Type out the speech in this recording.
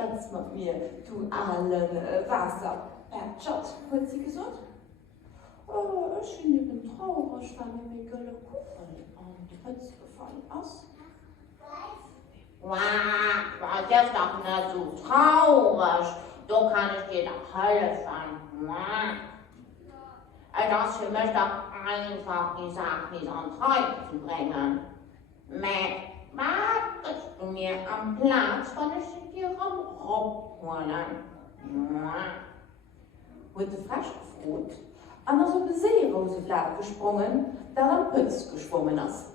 schwätzt mit mir, du allen Wasser. Schatz, hat sie gesagt? Oh, ich bin eben traurig, wenn mir Gölle Kuchen an die Pütze gefallen ist. Wow, war jetzt doch nicht so traurig. Da kann ich dir doch helfen. Das für mich doch einfach die Sache nicht an Treiben zu bringen. Wartest du mir am Platz, wenn ich dir am Rock holen? Wurde frisch gefroht, an so eine Seeroseblatt gesprungen, da am Pütz geschwommen ist.